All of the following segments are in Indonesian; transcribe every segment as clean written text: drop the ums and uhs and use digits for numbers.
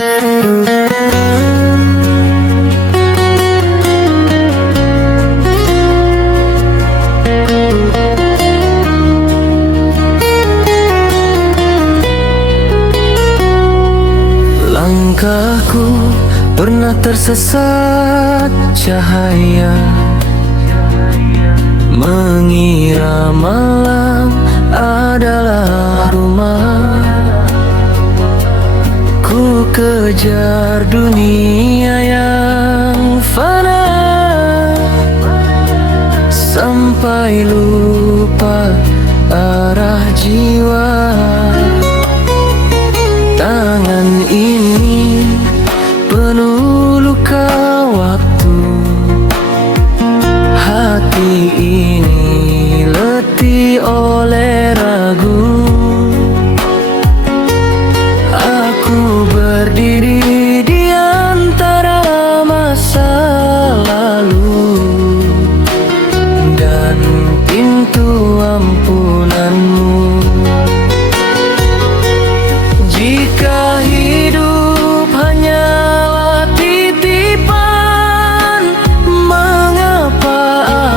Langkahku pernah tersesat cahaya, mengira malam adalah rumah. Ku kejar dunia yang fana, sampai lupa arah jiwa. Tangan ini penuh luka waktu, hati ini letih oleh ragu. Aku berdiri di antara masa lalu dan pintu ampunanmu. Jika hidup hanyalah titipan, mengapa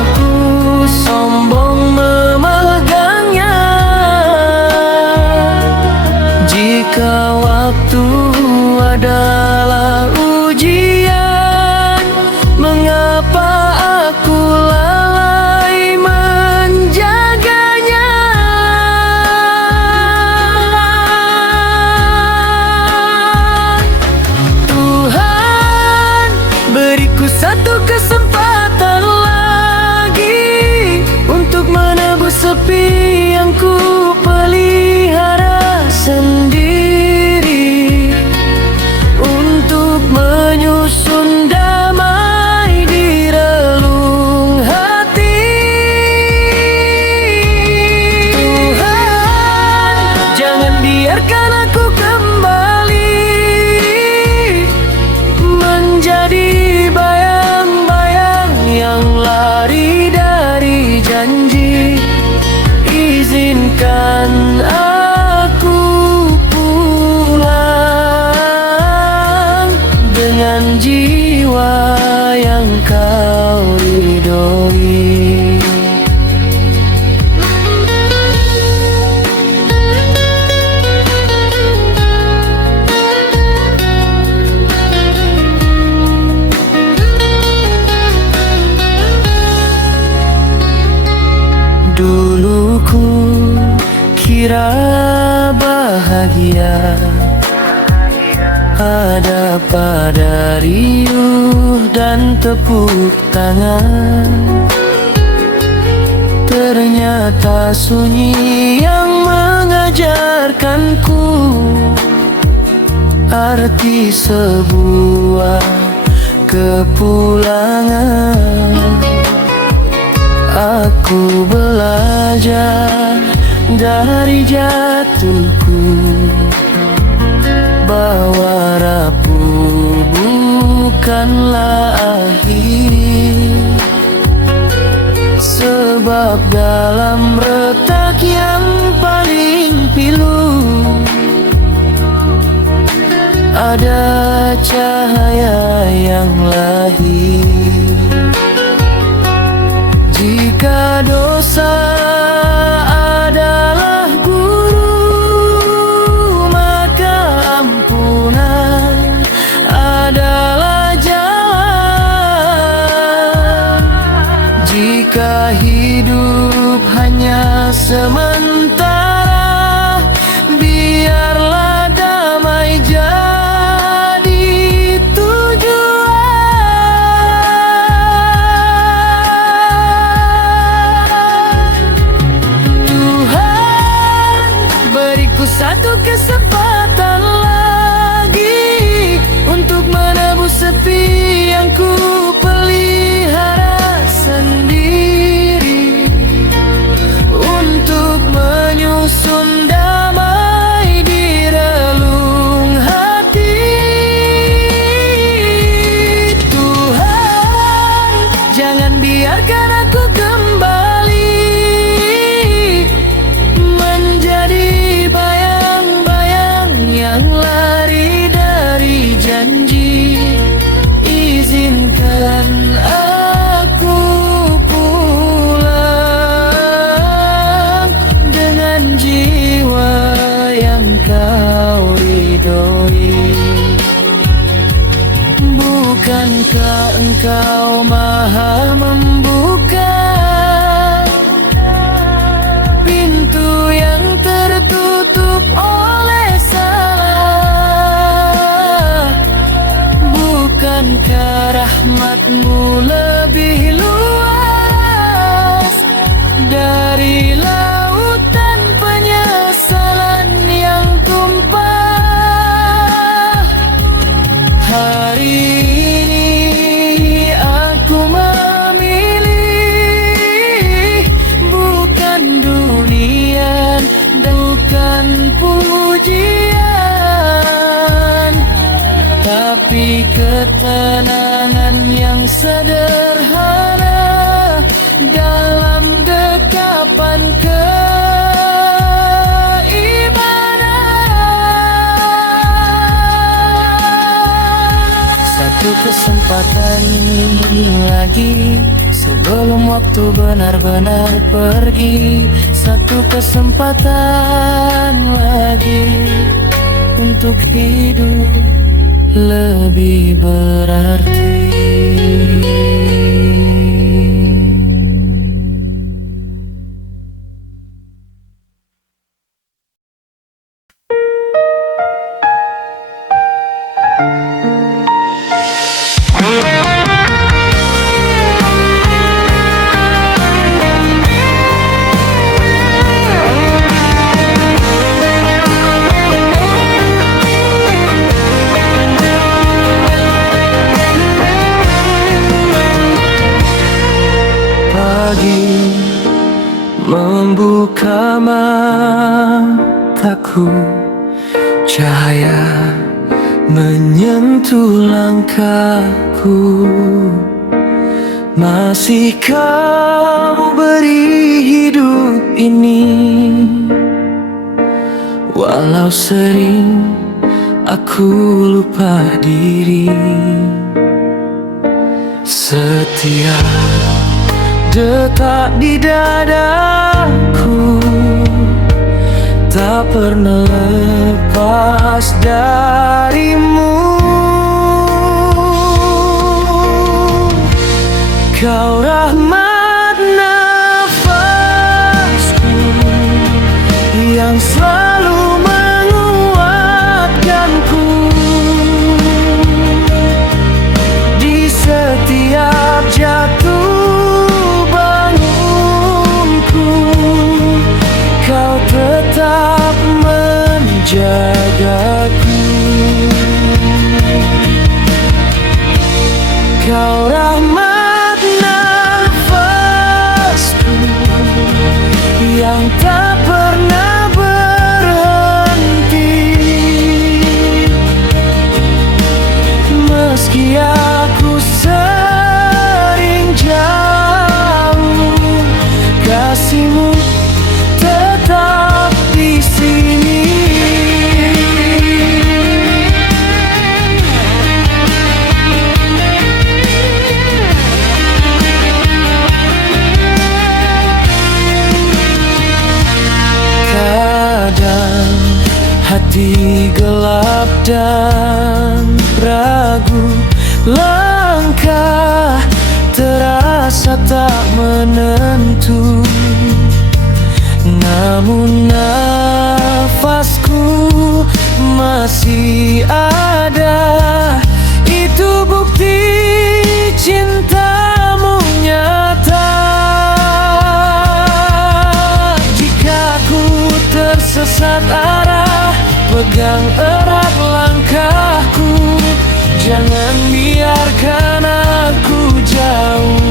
aku sombong memegangnya? Jika waktu adalah ujian, mengapa aku lalai menjaganya? Tuhan, beriku satu kesempatan lagi untuk menebus sepi yang ku pelihara sendiri, untuk menyusun damai di relung hati. Tuhan, jangan biarkan aku kembali menjadi bayang-bayang yang lari dari janji. Izinkan aku pulang dengan jiwa yang kau ridhoi. Dulu ku kira bahagia ada pada riuh dan tepuk tangan. Ternyata sunyi yang mengajarkanku arti sebuah kepulangan. Aku belajar dari jatuhku bahwa rapuh bukanlah akhir, sebab dalam retak yang paling pilu ada cahaya yang lahir. Jika dosa adalah guru, maka ampunan adalah jalan. Jika hidup hanya sementara, biarlah damai jadi tujuan. Tuhan, beriku satu kesempatan lagi untuk menebus sepi yang ku pelihara sendiri, untuk menyusun damai di relung hati. Tuhan, jangan biarkan aku kembali menjadi bayang-bayang yang lari dari Kau maha membuka pintu yang tertutup oleh salah. Bukankah rahmatmu lebih luas dari lautan penyesalan yang tumpah? Hari ini aku memilih bukan dunia, bukan pujian, tapi ketenangan yang sederhana dalam dekapan keimanan. Satu kesempatan lagi sebelum waktu benar-benar pergi. Satu kesempatan lagi untuk hidup lebih berarti. Membuka mataku, cahaya menyentuh langkahku. Masih kau beri hidup ini, walau sering aku lupa diri. Setiap detak di dadaku tak pernah lepas darimu. Kau rahmat nafasku yang selalu menguatkanku di setiap jatuh. Kau tetap menjagaku. Kau rahmat nafasku yang tak pernah berhenti. Meski aku sering jauh, kasih-Mu tetap di sini. Kadang hati gelap dan ragu, langkah terasa tak menentu. Namun nafasku masih ada, itu bukti cinta-Mu nyata. Jika ku tersesat arah, pegang erat langkahku. Jangan biarkan aku jauh.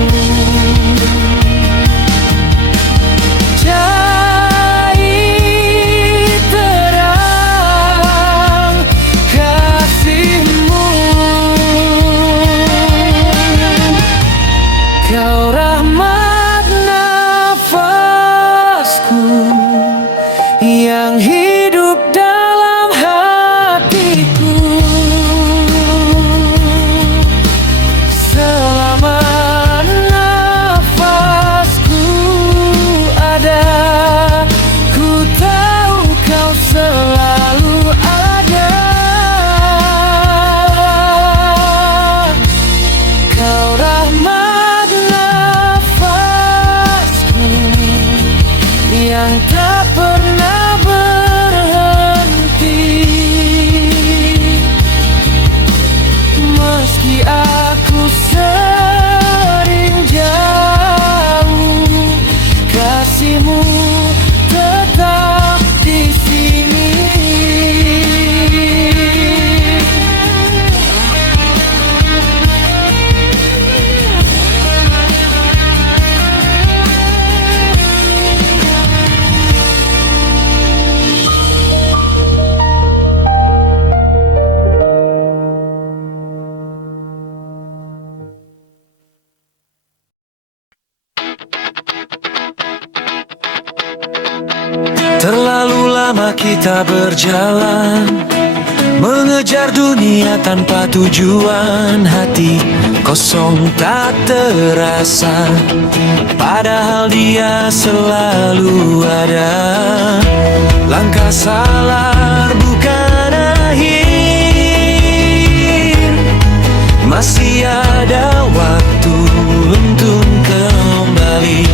Kau rahmat nafasku yang hidup dalam hatiku. kita berjalan, mengejar dunia tanpa tujuan. Hati kosong tak terasa, padahal dia selalu ada. Langkah salah bukan akhir, masih ada waktu untuk kembali.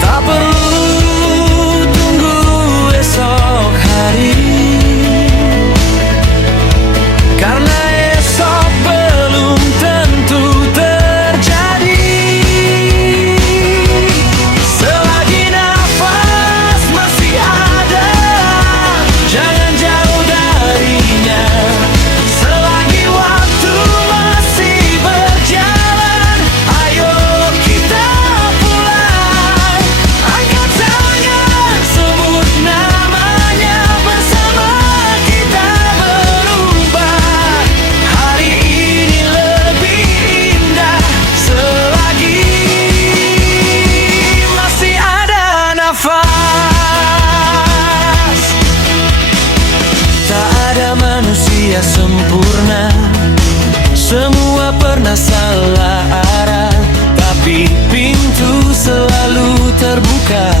Tak perlu tunggu esok hari, karena esok belum tentu terjadi. Selagi nafas masih ada, jangan jauh darinya. Selagi waktu masih berjalan, ayo kita pulang. Angkat tangan, sebut namanya, bersama kita berubah. Hari ini lebih indah selagi masih ada nafas. Tak ada manusia sempurna, semua pernah salah arah, tapi pintu selalu terbuka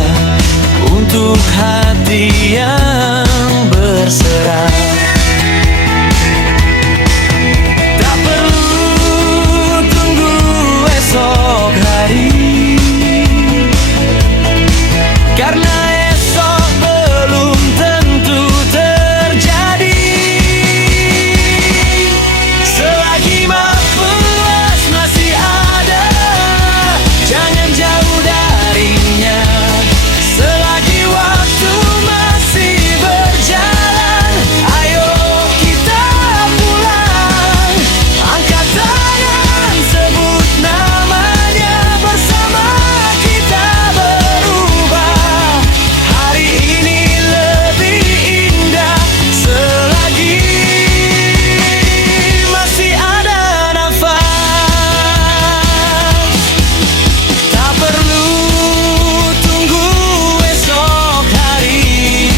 untuk hati yang berserah. Tak perlu tunggu esok hari, karena esok belum tentu terjadi. Selagi nafas masih ada, jangan jauh darinya. Selagi waktu masih berjalan, ayo kita pulang. Angkat tangan, sebut namanya, bersama kita berubah. Hari ini lebih indah selagi masih ada nafas. Tak perlu tunggu esok hari,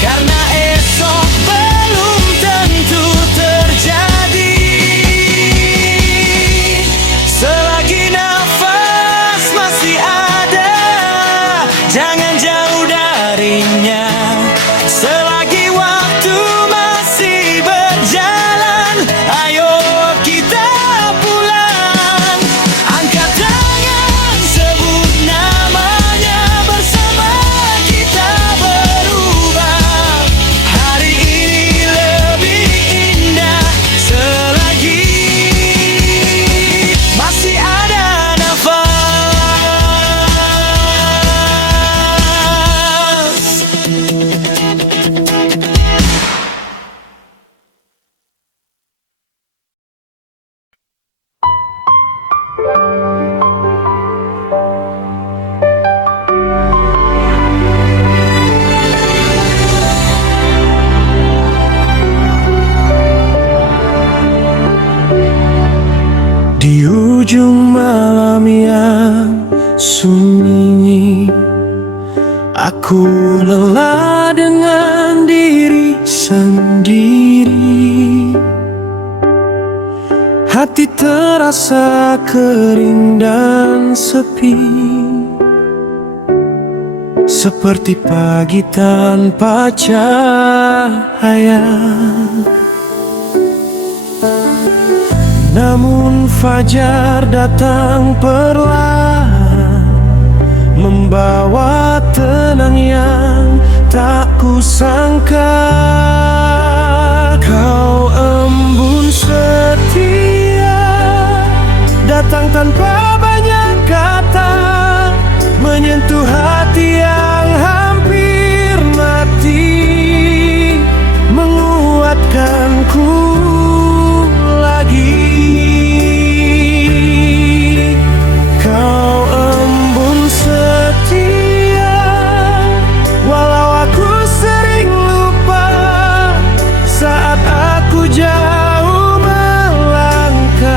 karena esok belum tentu terjadi. Selagi nafas masih ada, jangan jauh darinya. Selagi waktu masih berjalan, ayo kita pulang. Angkat tangan, sebut namanya, bersama kita berubah. Hari ini lebih indah selagi masih ada nafas. Di ujung malam yang sunyi, aku lelah dengan diri sendiri. Hati terasa kering dan sepi, seperti pagi tanpa cahaya. Namun fajar datang perlahan, membawa tenang yang tak kusangka. Kau embun setia, datang tanpa banyak kata, menyentuh hati yang hampir mati, menguatkanku lagi. Kau embun setia, walau aku sering lupa saat aku jauh melangkah.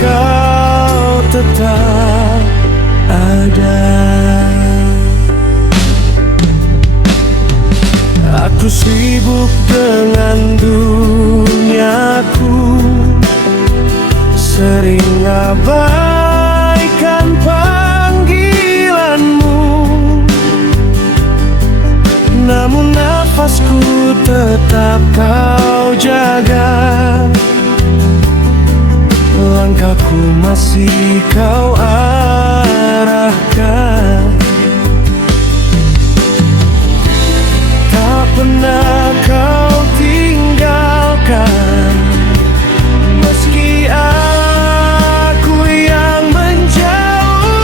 Kau tetap ada. duniaku, sering abaikan panggilanmu, namun nafasku tetap kau jaga. Langkahku masih kau arahkan. Tak pernah kau tinggalkan, meski aku yang menjauh.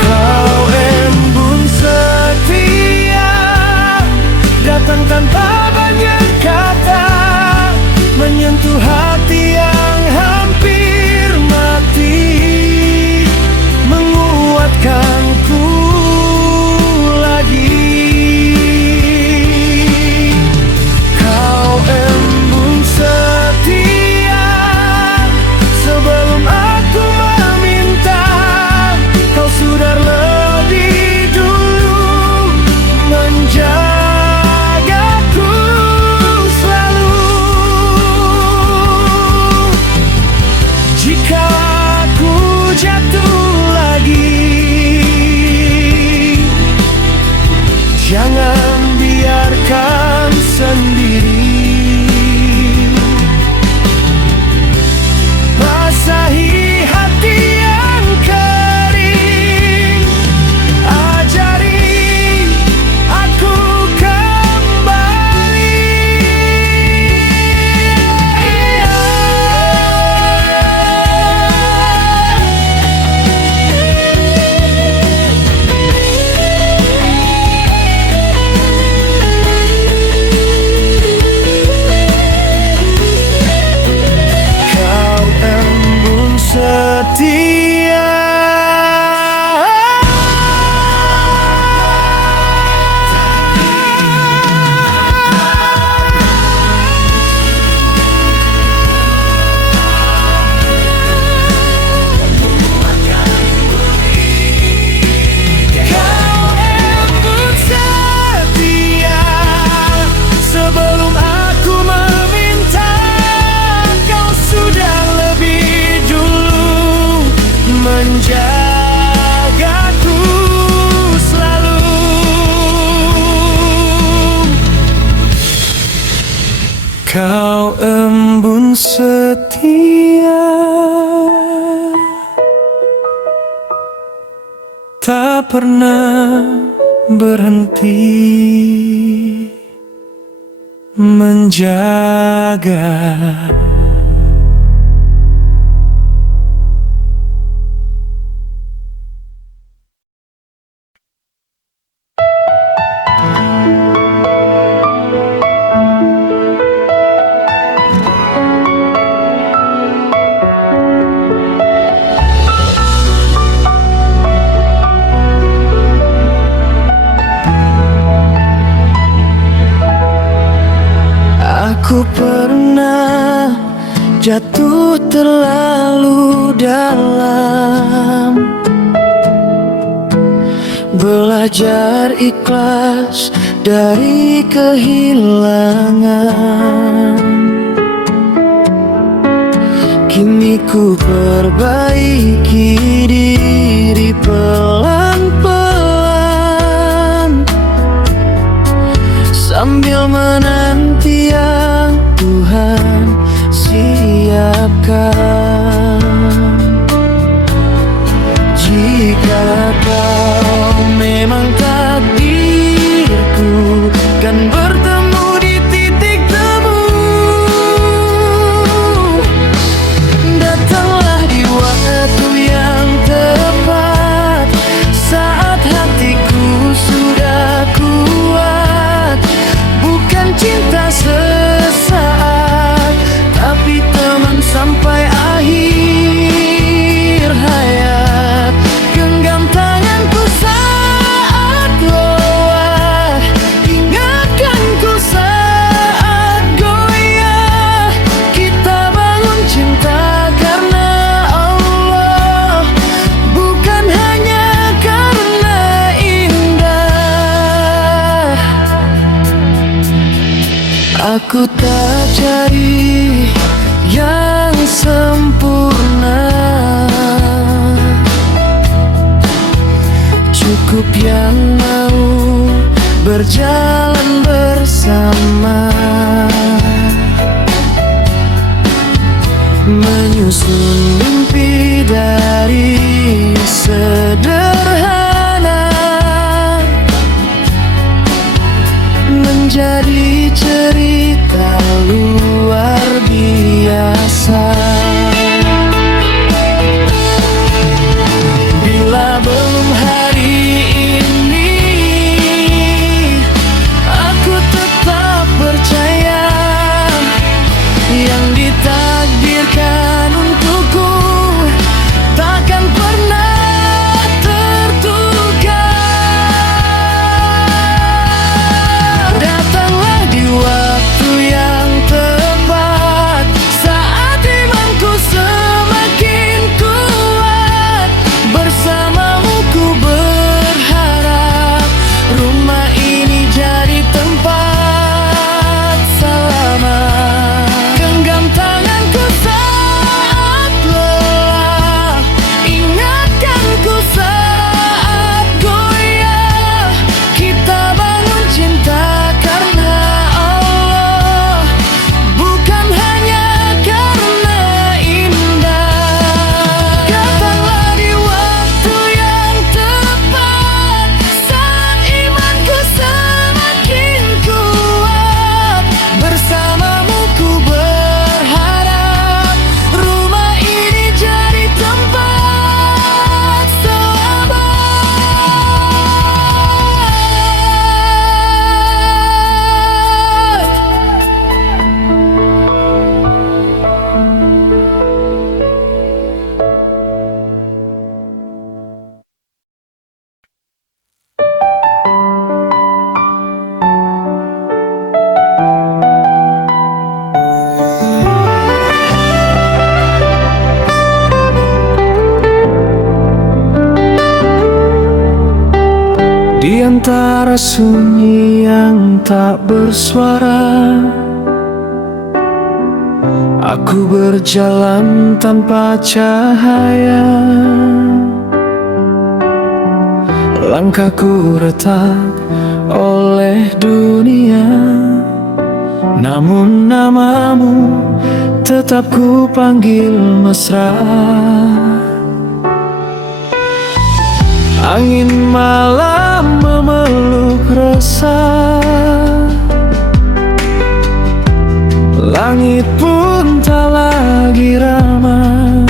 Kau embun setia, datang tanpa banyak kata, menyentuh hati yang hampir mati, menguatkanku lagi. Kau embun setia, sebelum aku meminta, kau sudah lebih dulu menjagaku selalu. Jika aku jatuh lagi, jangan biarkan sendiri. Basahi hati yang kering, ajari aku kembali. Kau embun setia. Kau embun setia, sebelum aku meminta, kau sudah lebih dulu menjagaku selalu. Kau embun setia, tak pernah berhenti menjaga. Aku pernah jatuh terlalu dalam, belajar ikhlas dari kehilangan. Kini ku perbaiki diri pelan-pelan, sambil menanti yang Tuhan siapkan. Jika kau memang takdirku, kan bertemu di titik temu. Datanglah di waktu yang tepat, Aku tak cari yang sempurna, cukup yang mau berjalan bersama, menyusun mimpi dari sederhana menjadi cerita luar biasa. Bila belum hari ini, aku tetap percaya yang ditakdirkan untukku takkan pernah tertukar. Datanglah di waktu yang tepat, saat imanku semakin kuat. Bersamamu ku berharap rumah ini jadi tempat selamat. Genggam tanganku saat lelah, ingatkanku saat goyah. Kita bangun cinta karena Allah, bukan hanya karena indah. Datanglah di waktu yang tepat, saat imanku semakin kuat. Bersamamu ku berharap rumah ini jadi tempat selamat. Di antara sunyi yang tak bersuara, aku berjalan tanpa cahaya. Langkahku retak oleh dunia, namun namamu tetap ku panggil mesra. Angin malam memeluk resah, langit pun tak lagi ramah.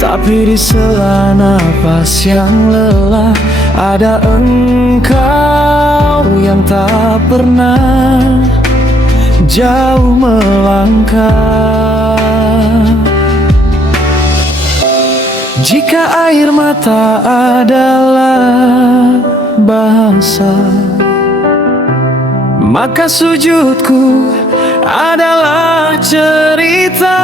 Tapi di sela nafas yang lelah, ada engkau yang tak pernah jauh melangkah. Jika air mata adalah bahasa, maka sujudku adalah cerita.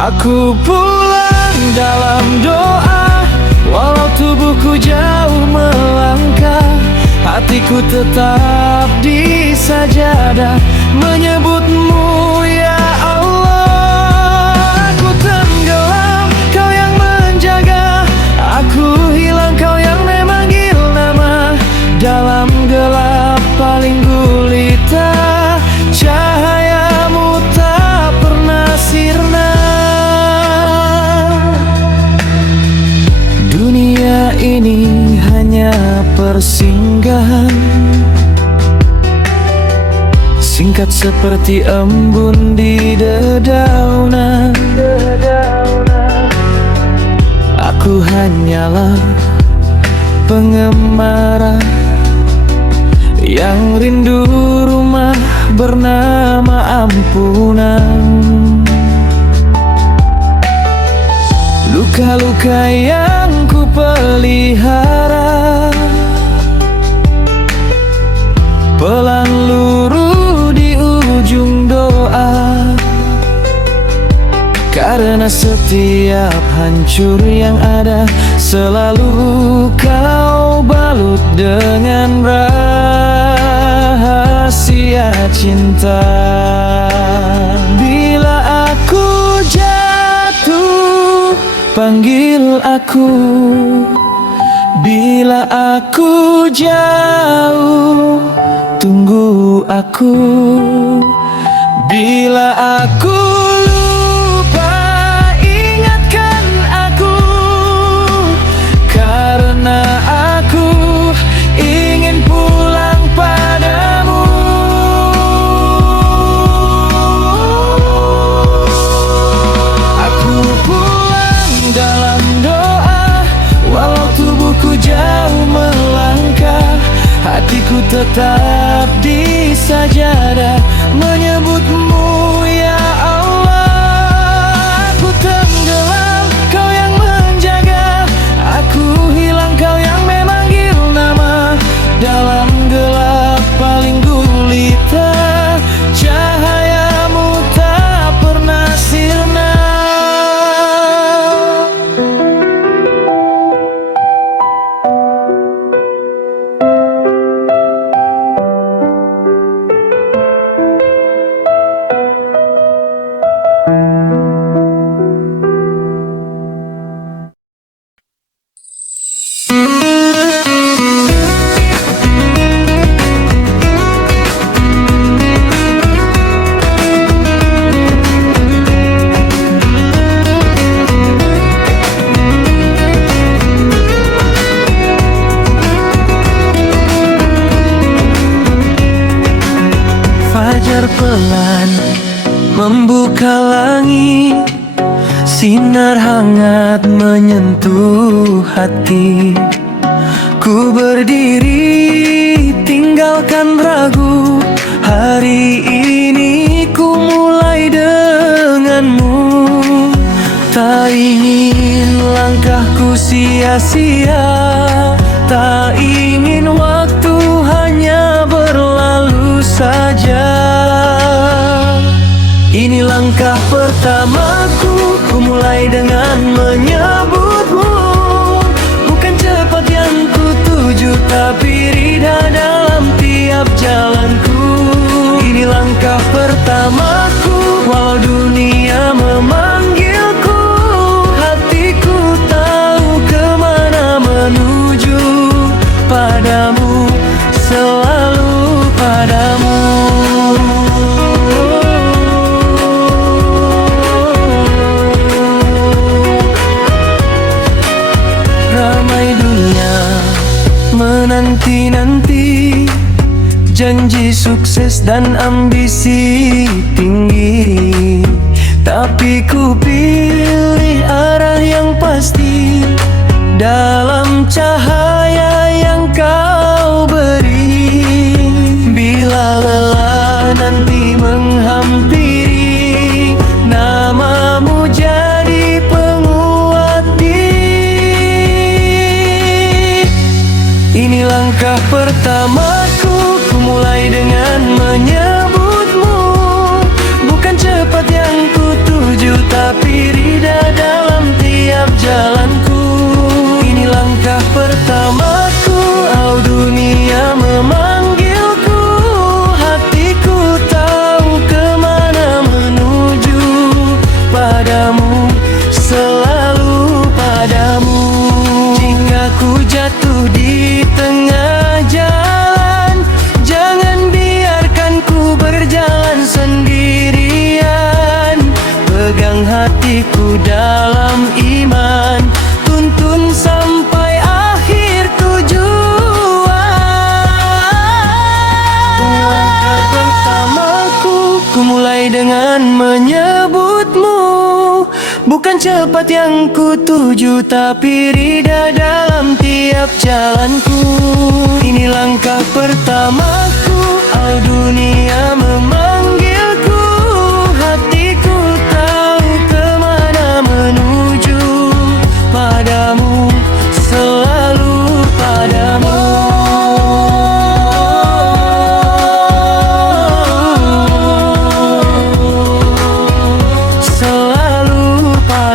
Aku pulang dalam doa, walau tubuhku jauh melangkah. Hatiku tetap di sajadah menyebutmu ya Allah. Aku tenggelam, kau yang menjaga. Aku hilang, kau yang memanggil nama. Dalam gelap paling gulita, cahayamu tak pernah sirna. Dunia ini hanya persinggahan, singkat seperti embun di dedaunan. Aku hanyalah pengemara yang rindu rumah bernama ampunan. Luka-luka yang ku pelihara, pelan luruh di ujung doa. Karena setiap hancur yang ada selalu kau balut dengan rahasia cinta. Bila aku jatuh, panggil aku. Bila aku jauh, tunggu aku. Bila aku lupa, ingatkan aku. Karena aku ingin pulang padamu. Aku pulang dalam doa, walau tubuhku jauh melangkah. Hatiku tetap di sajadah menyebutmu ya Allah. Aku tenggelam, kau yang menjaga. Aku hilang, kau yang memanggil nama. Dalam gelap paling gulita, cahayamu tak pernah sirna. Fajar pelan membuka langit, sinar hangat menyentuh hati. Ku berdiri tinggalkan ragu, hari ini ku mulai denganmu. Tak ingin langkahku sia-sia, tak ingin waktu hanya berlalu saja. Ini langkah pertamaku, ku mulai dengan menyebutmu. Bukan cepat yang ku tuju, tapi ridha dalam tiap jalanku. Ini langkah pertamaku, walau dunia memanggilku. Hatiku tahu kemana menuju, padamu, selalu padamu. Menanti-nanti janji sukses dan ambisi tinggi, tapi ku pilih arah yang pasti dalam cahaya yang kau beri. Bila lelah nanti menghampiri, namamu jadi penguat diri. Ini langkah pertamaku, ku mulai dengan menyebutmu. Bukan cepat yang ku tuju, tapi ridha dalam tiap jalanku. Ini langkah pertamaku, oh dunia memanggilku. Hatiku tahu kemana menuju, padamu, selalu padamu. Jika ku jatuh di tengah jalan, jangan biarkan ku berjalan sendirian. Pegang hatiku dalam iman, tuntun sampai akhir tujuan. Langkah pertamaku, ku mulai dengan menyebutmu. Bukan cepat yang ku tuju, tapi ridha dalam tiap jalanku. Ini langkah pertamaku, oh dunia memanggilku. Hatiku tahu kemana menuju, padamu, selalu padamu. Selalu padamu.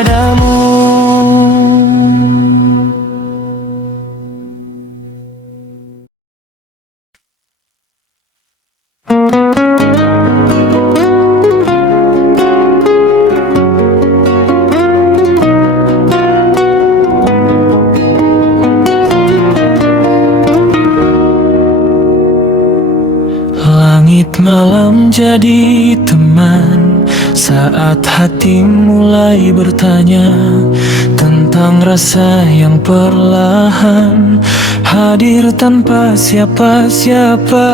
menjadi teman saat hati mulai bertanya tentang rasa yang perlahan hadir tanpa siapa-siapa.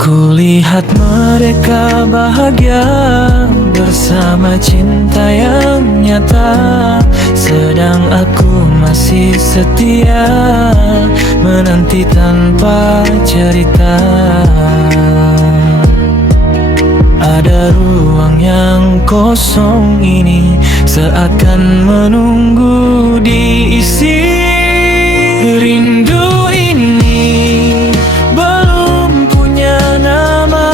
Kulihat mereka bahagia bersama cinta yang nyata, sedang aku masih setia menanti tanpa cerita. Ada ruang yang kosong ini seakan menunggu diisi. Rindu ini belum punya nama,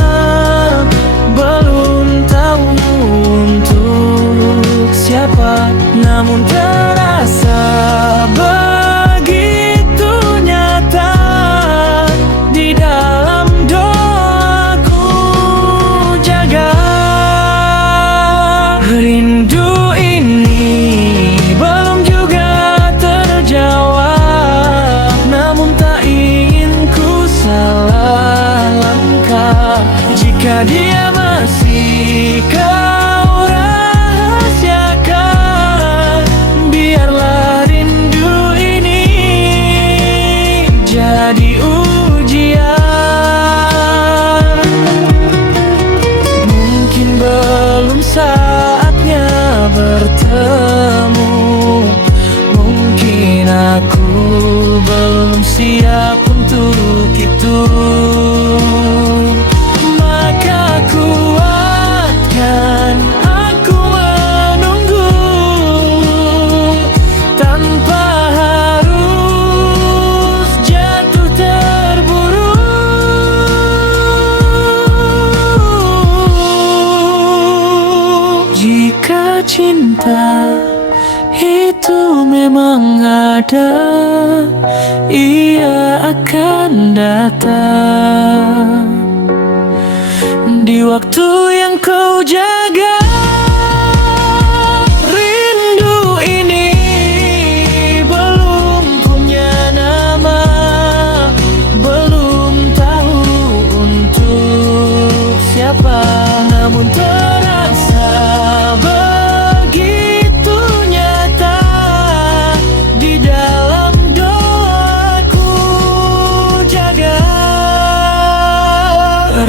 belum tahu untuk siapa, namun terasa begitu nyata di dalam doaku jaga. Rindu ini belum juga terjawab, namun tak ingin ku salah langkah jika dia masih kau rahasiakan. Biarlah rindu ini jadi ujian. Mungkin belum saatnya bertemu, mungkin aku belum siap untuk itu. Maka kuatkan aku menunggu tanpa harus jatuh terburu. Jika cinta itu memang ada, ia akan datang di waktu yang kau jaga. Rindu ini belum punya nama, belum tahu untuk siapa, namun terasa begitu nyata di dalam doaku jaga.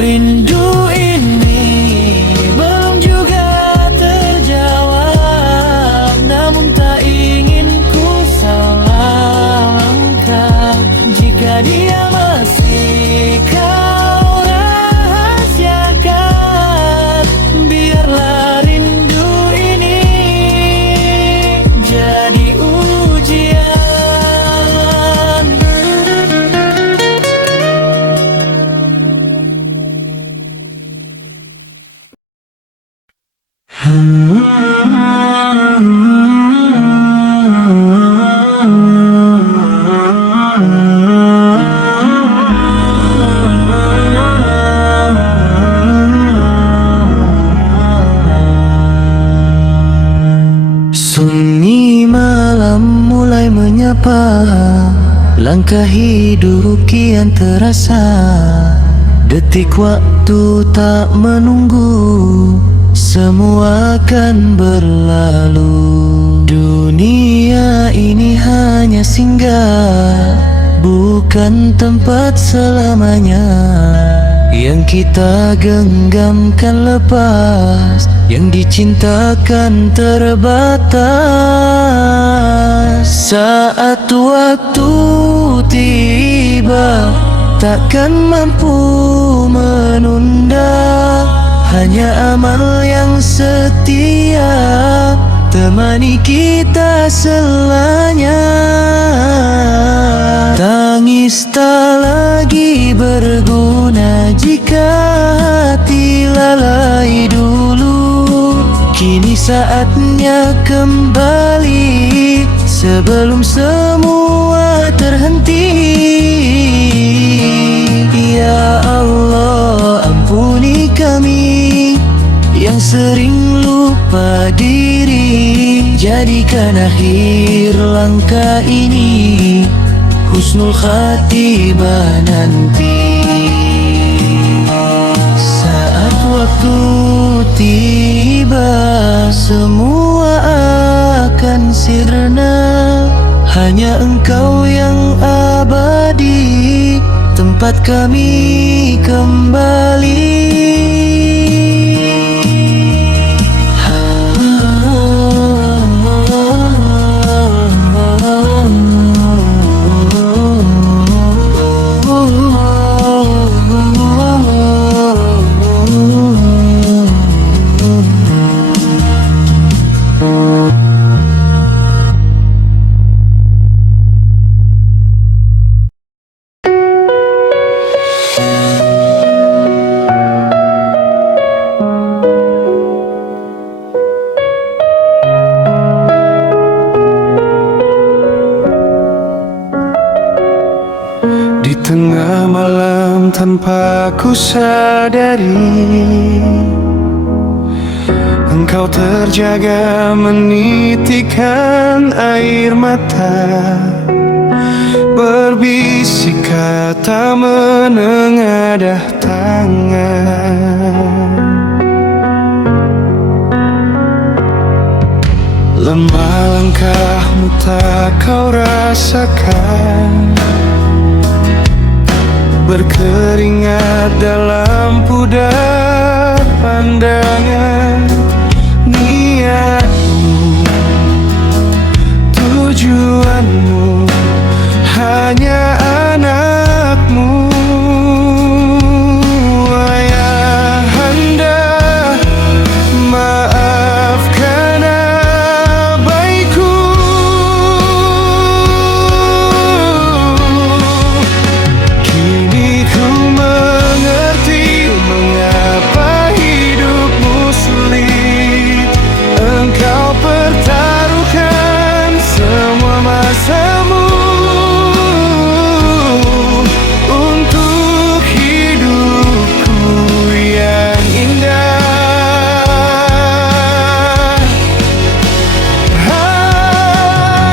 Rindu ini belum juga terjawab, namun tak ingin ku salah langkah jika dia masih kau rahasiakan. Biarlah rindu ini jadi ujian. Sunyi malam mulai menyapa, langkah hidup kian terasa. Detik waktu tak menunggu, semua akan berlalu. Dunia ini hanya singgah, bukan tempat selamanya. Yang kita genggamkan lepas, yang dicintakan terbatas. Saat waktu tiba, takkan mampu menunda. Hanya amal yang setia temani kita selanya. Tangis tak lagi berguna jika hati lalai dulu. Kini saatnya kembali sebelum semua terhenti. Ya Allah, ampuni kami yang sering lupa diri. Jadikan akhir langkah ini husnul khatimah nanti. waktu tiba, semua akan sirna. Hanya Engkau yang abadi, tempat kami kembali. Di tengah malam tanpa ku sadari, Engkau terjaga menitikan air mata, berbisik kata menengadah tangan. Lemah langkahmu tak kau rasakan, berkeringat dalam pudar pandangan. Niatmu, tujuanmu hanya anakmu. Ayahanda, maafkan abaiku. Kini ku mengerti mengapa hidupmu sulit. Engkau pertaruhkan semua masamu untuk hidupku yang indah.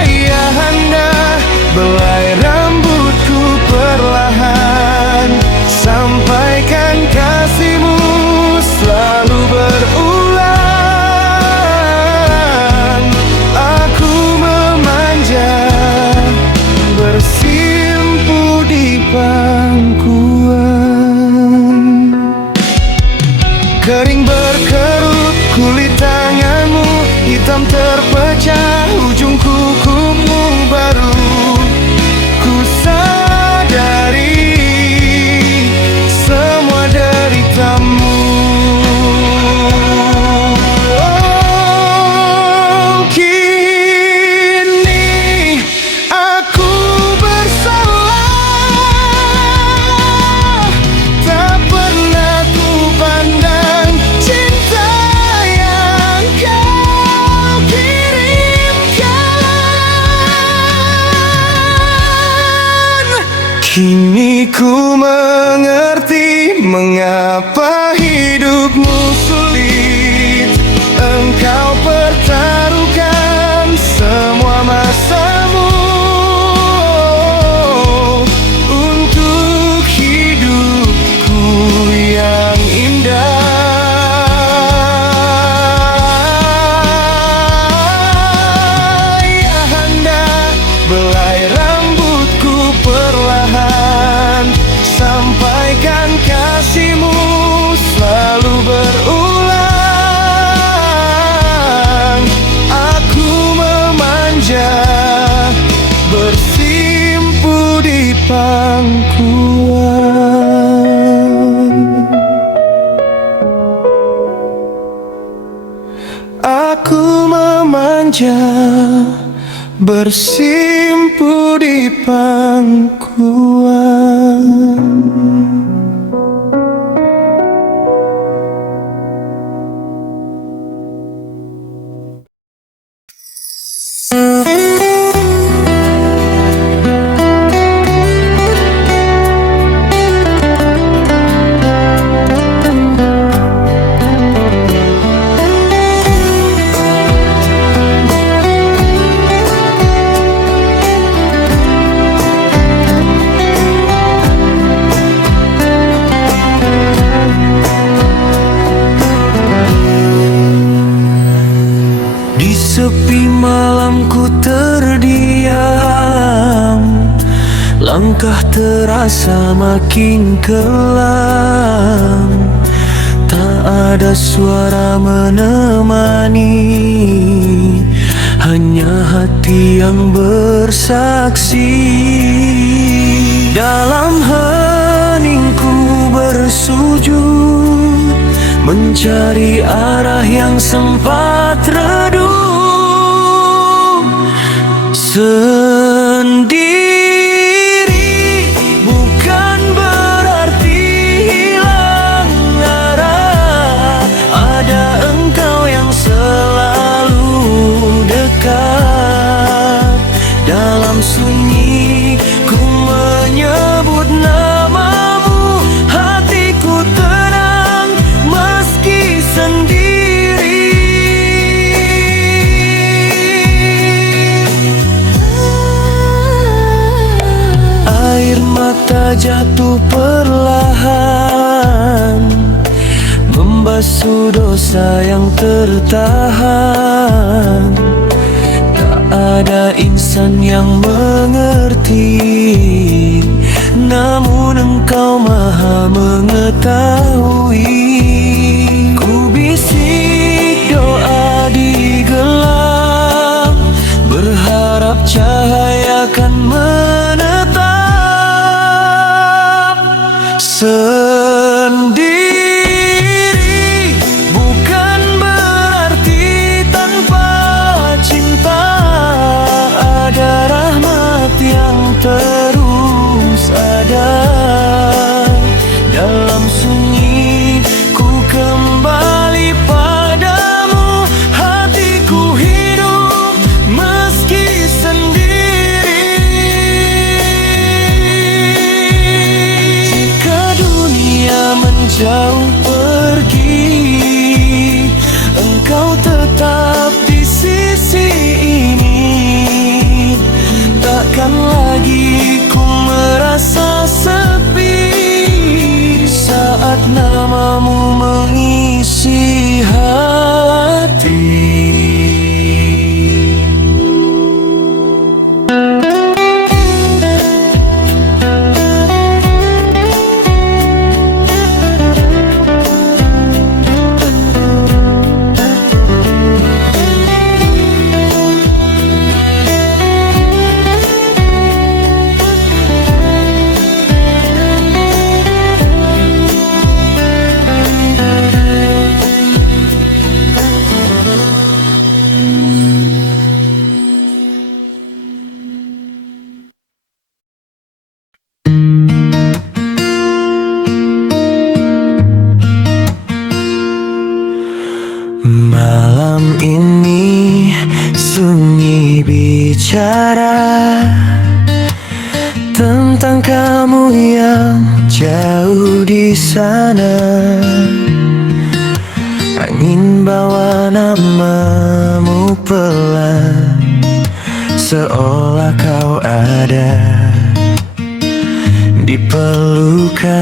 Ayahanda, belai rambutku perlahan, sampaikan kasihmu selalu berulang. Aku memanja, bersimpu di pangkuan. Kering berkerut kulit tanganmu, hitam terpecah ujung kukumu. Baru ku sadari semua deritamu. Oh, kini aku bersalah, tak pernah ku pandang cinta yang kau kirimkan. Kini ku mengerti mengapa hidupmu sulit. Engkau pertaruhkan semua masamu untuk hidupku yang indah. Ayahanda, belai rambutku perlahan, sampaikan kasihmu selalu berulang. Aku memanja, bersimpu di pangkuan. Aku memanja, bersimpu di pangkuan. Di malamku terdiam, langkah terasa makin kelam. Tak ada suara menemani, hanya hati yang bersaksi. Dalam heningku bersujud, mencari arah yang sempat redup. Sendiri bukan berarti hilang arah. Ada engkau yang selalu dekat. Dalam sunyi ku menyebut namamu, hatiku tenang meski sendiri. Air mata jatuh perlahan, membasuh dosa yang tertahan. Tak ada insan yang mengerti, namun engkau maha mengetahui. Ku bisik doa di gelap, berharap cahaya akan menetap. Sendiri bukan berarti tanpa cinta. Ada rahmat yang terus ada. Dalam sunyi ku kembali padamu, hatiku hidup meski sendiri. Jika dunia menjauh pergi, engkau tetap di sisi ini. Takkan lagi ku merasa sepi saat namamu mengisi hati. Malam ini sunyi bicara tentang kamu yang jauh di sana. Angin bawa namamu pelan, seolah kau ada di pelukan.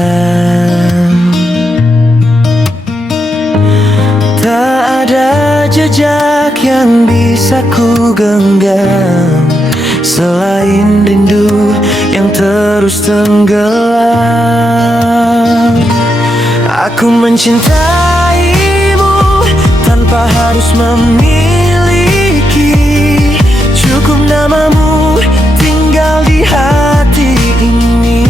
Tak ada jejak yang bisa ku genggam selain rindu yang terus tenggelam. Aku mencintaimu tanpa harus memiliki. Cukup namamu tinggal di hati ini.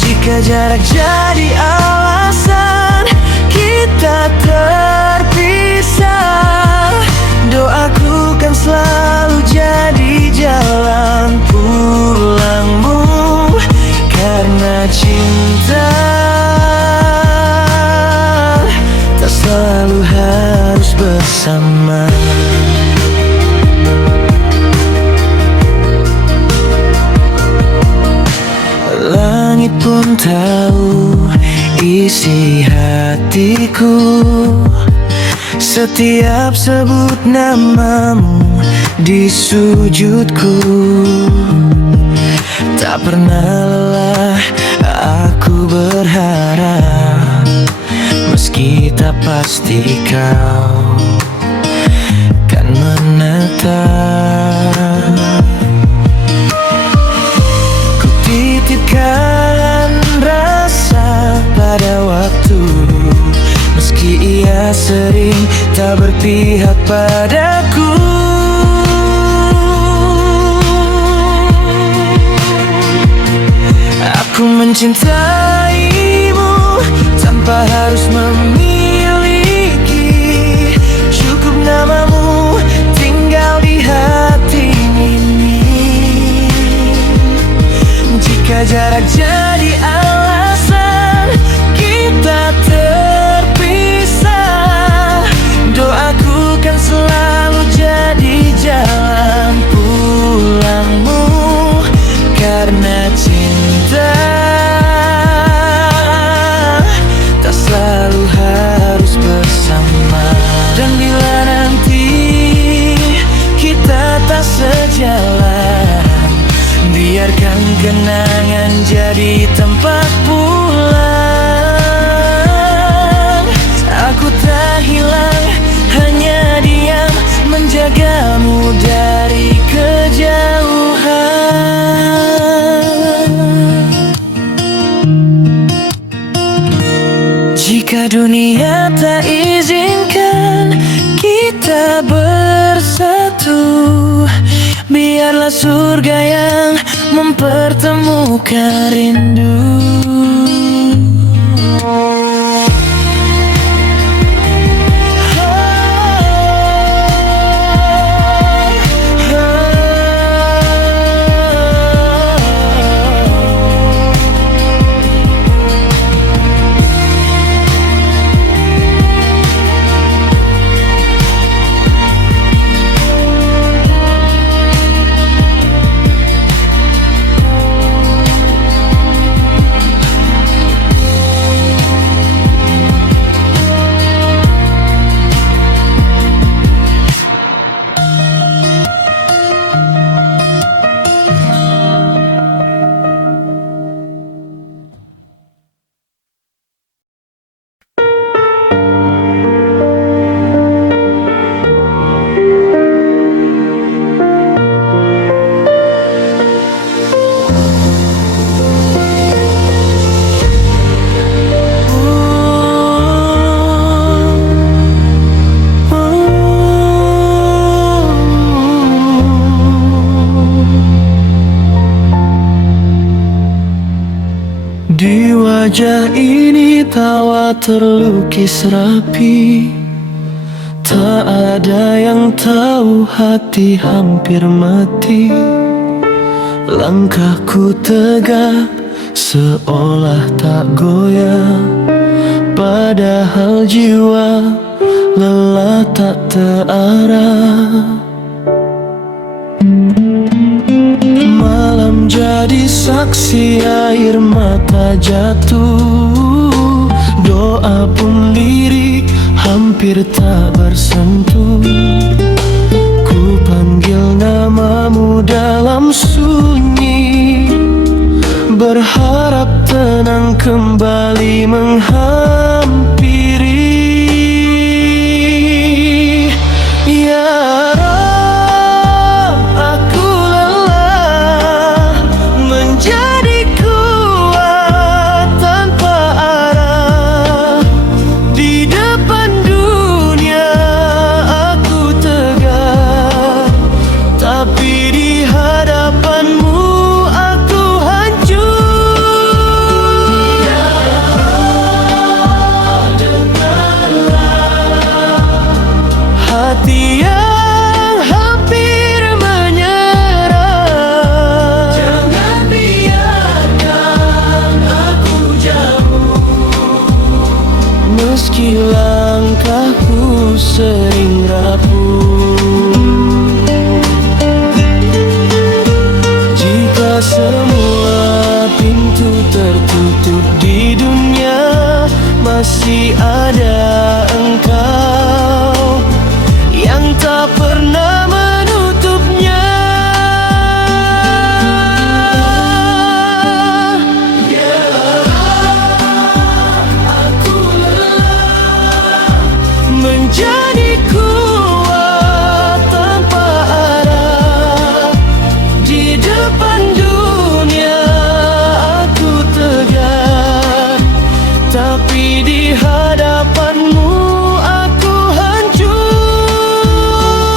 Jika jarak jadi alasan kita terpisah, doaku kan selalu jadi jalan pulangmu. Karena cinta tak selalu harus bersama. Langit pun tahu isi hatiku setiap sebut namamu di sujudku. Tak pernah lelah aku berharap, meski tak pasti kau padaku. Aku mencintaimu tanpa harus memiliki. Cukup namamu tinggal di hati ini. Jika jarak jadi alasan kita terpisah, doaku kan selalu jadi jalan pulangmu. Karena cinta tak selalu harus bersama. Dan bila nanti kita tak sejalan, biarkan kenangan jadi tempat pulang. Aku tak hilang, hanya diam menjagamu dari kejauhan. Jika dunia tak izinkan kita bersatu, biarlah surga yang mempertemukan rindu. Di wajah ini tawa terlukis rapi. Tak ada yang tahu hati hampir mati. Langkahku tegak seolah tak goyah, padahal jiwa lelah tak terarah. Malam jadi saksi, air mata jatuh. Doa pun lirik, hampir tak bersentuh. Ku panggil namamu dalam sunyi, berharap tenang kembali menghampiri. Ya meski langkahku sering rapuh, jika semua pintu tertutup di dunia, masih ada Engkau yang tak pernah menutupnya. Menjadi kuat tanpa arah, di depan dunia aku tegak, tapi di hadapanmu aku hancur.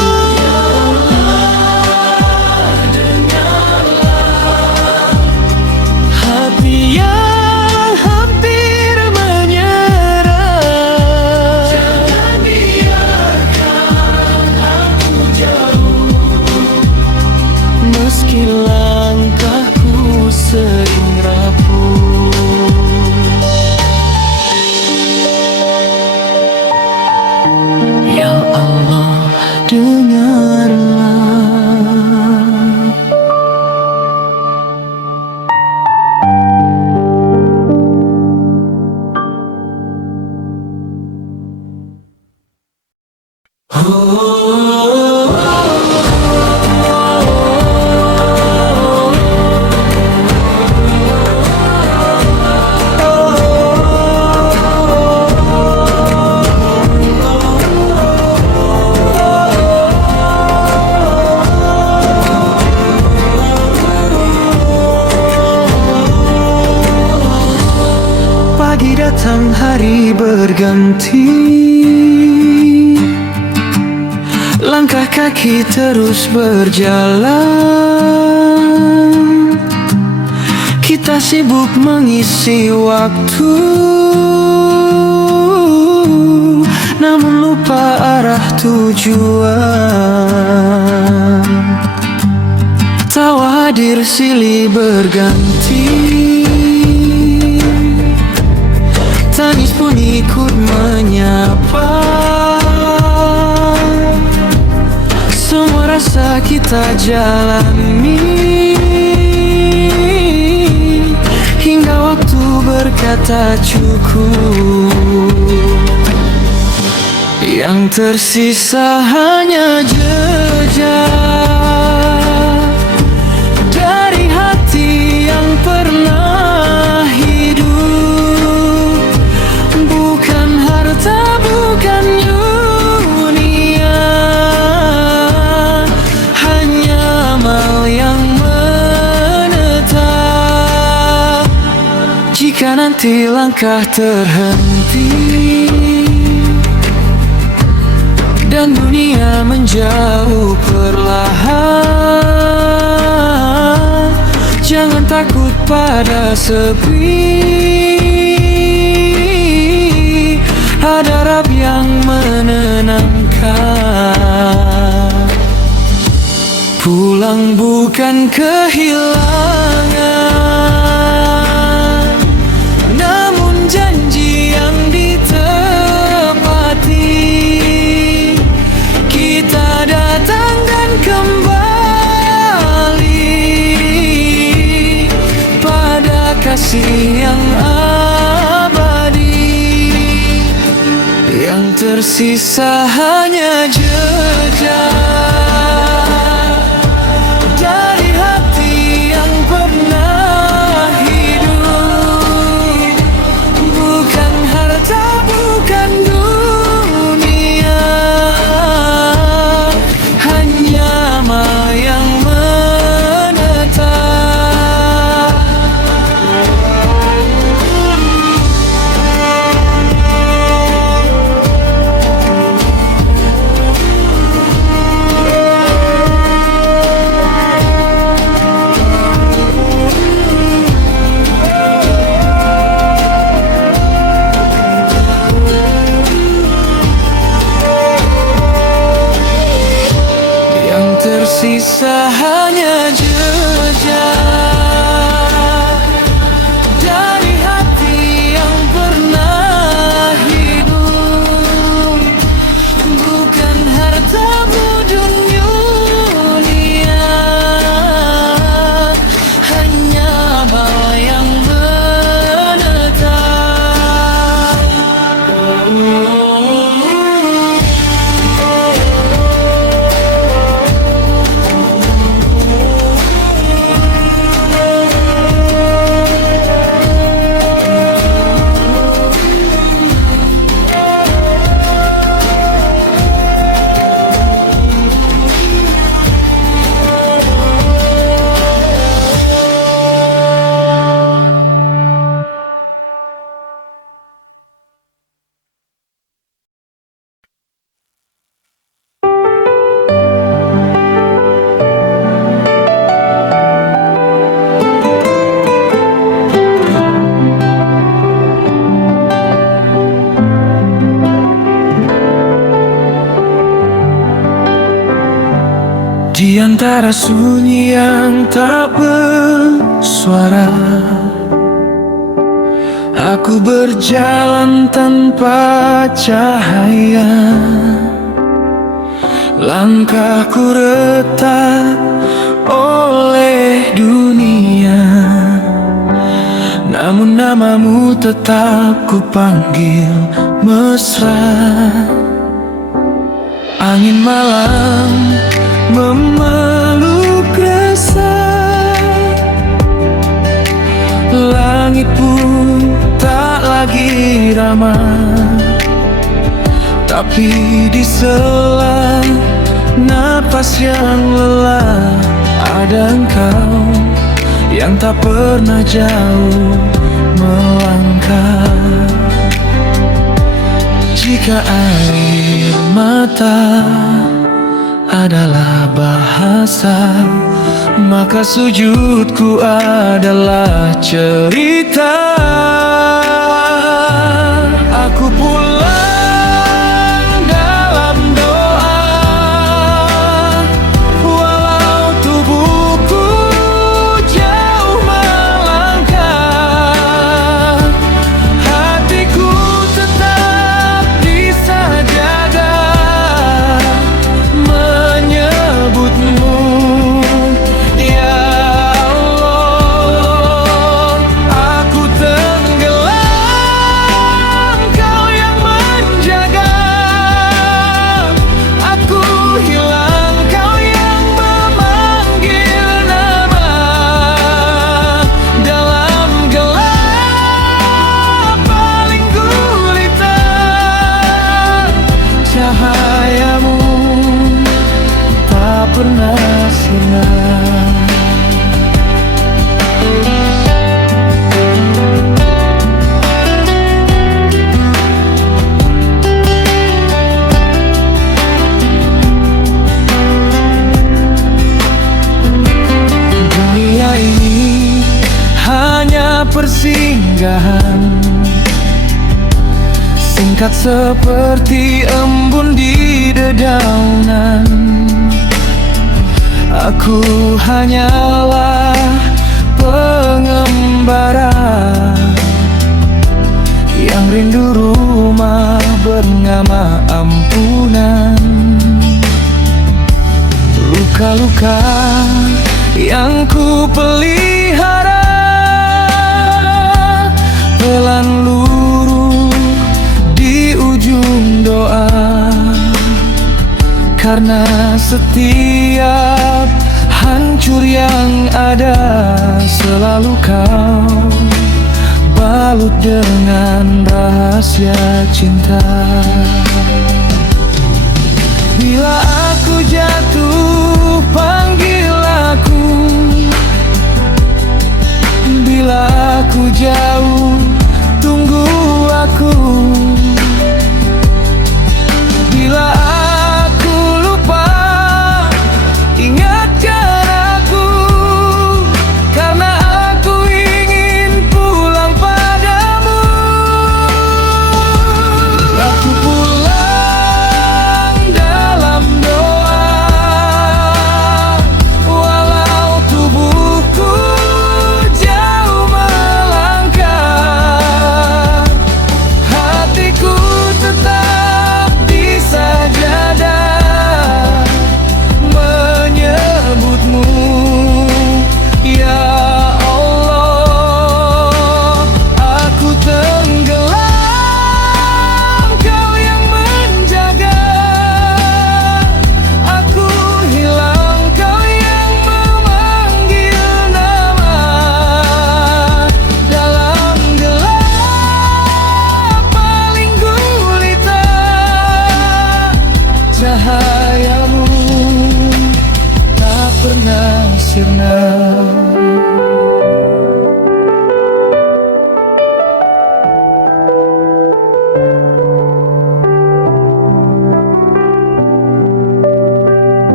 berganti, langkah kaki terus berjalan. Kita sibuk mengisi waktu, namun lupa arah tujuan. Tawa hadir silih berganti, tangis pun ikut menyapa. Semua rasa kita jalani, hingga waktu berkata cukup. Yang tersisa hanya jejak dari hati yang pernah hidup. Bukan harta, bukan dunia, hanya amal yang menetap. Jika nanti langkah terhenti dan dunia menjauh perlahan, jangan takut pada sepi. Ada Rab yang menenangkan. Pulang bukan kehilangan, namun janji yang ditepati. Kita datang dan kembali pada kasih yang abadi. Yang tersisa hanya jejak dari hati yang pernah hidup. Bukan harta, bukan dunia, hanya amal yang menetap. Yang tersisa hanya jejak dari hati yang pernah hidup. Bukan harta, bukan dunia, hanya amal yang menetap. Di antara sunyi yang tak bersuara, aku berjalan tanpa cahaya. Langkahku retak oleh dunia, namun namamu tetap ku panggil mesra. Angin malam memeluk resah, langit pun tak lagi ramah. Tapi di sela napas yang lelah, ada engkau yang tak pernah jauh melangkah. Jika air mata adalah bahasa, maka sujudku adalah cerita. Aku pulang dalam doa, walau tubuhku jauh melangkah, hatiku tetap bisa jaga menyebutmu. Ya Allah, aku tenggelam, Kau yang menjaga. Aku hilang, Kau yang memanggil nama. Dalam gelap paling gulita, cahayamu tak pernah sinar. Dunia ini hanya persinggahan, singkat seperti embun di dedaunan. Aku hanyalah pengembara yang rindu rumah bernama ampunan. Luka-luka yang ku pelihara pelan luruh di ujung doa, karena setiap hancur yang ada selalu Kau balut dengan rahasia cinta. Bila